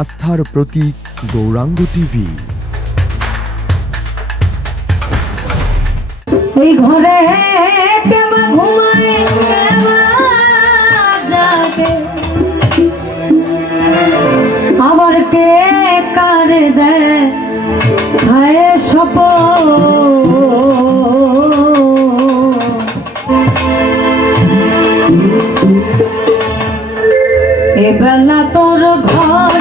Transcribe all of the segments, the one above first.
আস্থার প্রতীক গৌরাঙ্গ টিভি। ওই এবেলা তোর ঘর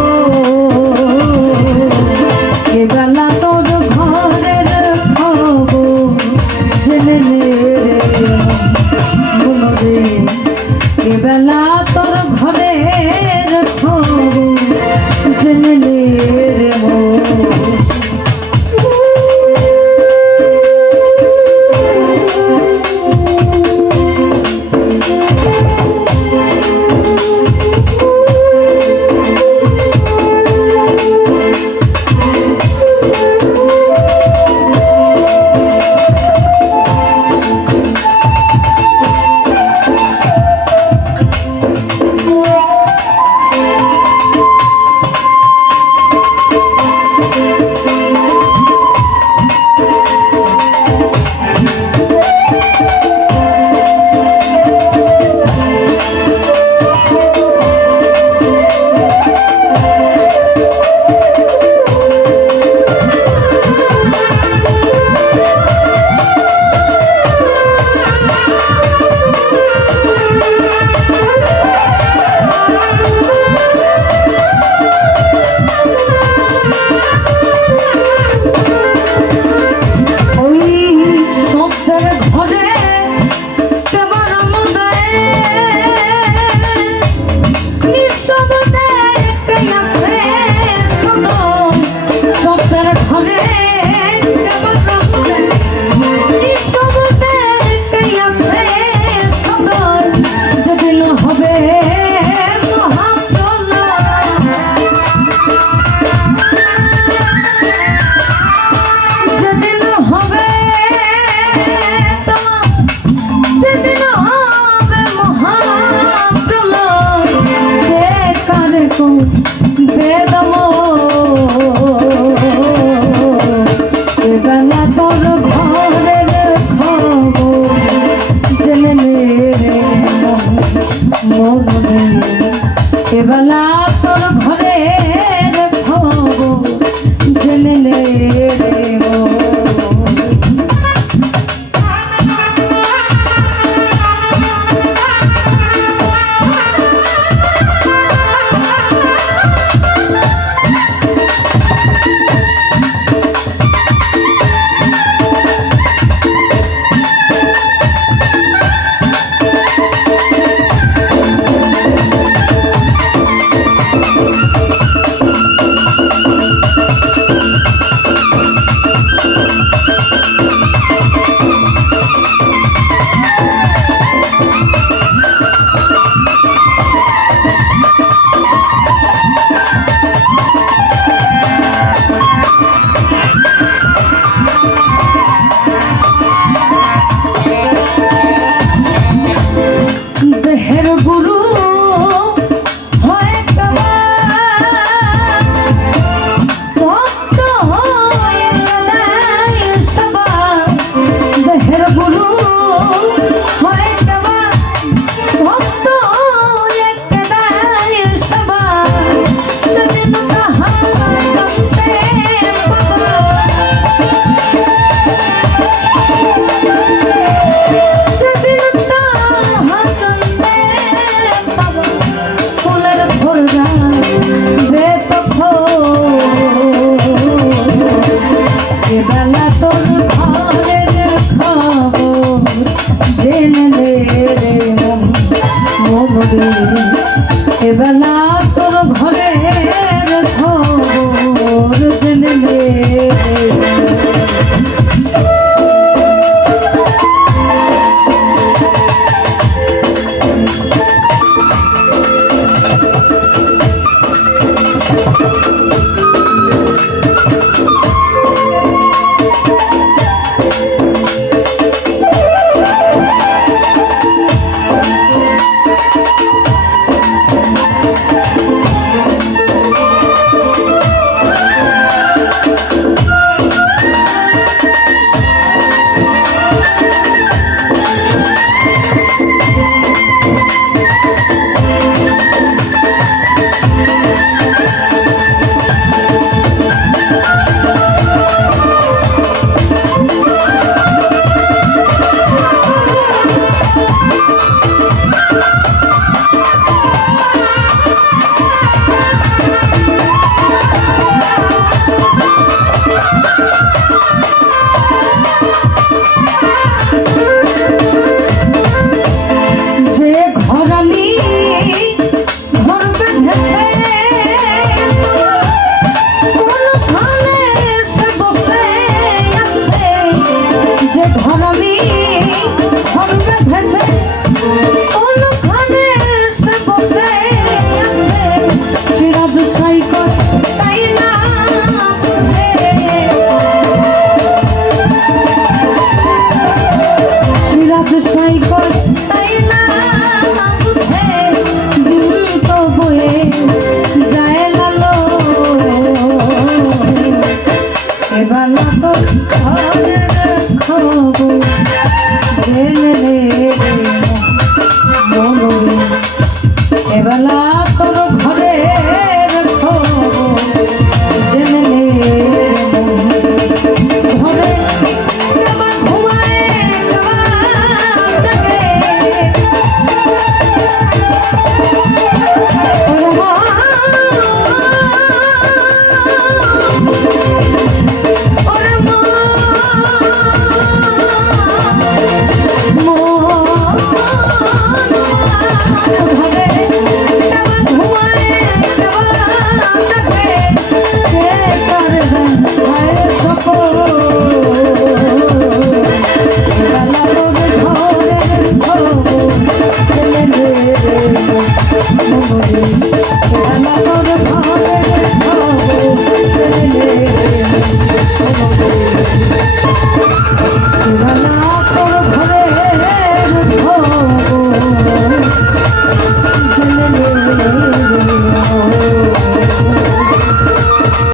Oh.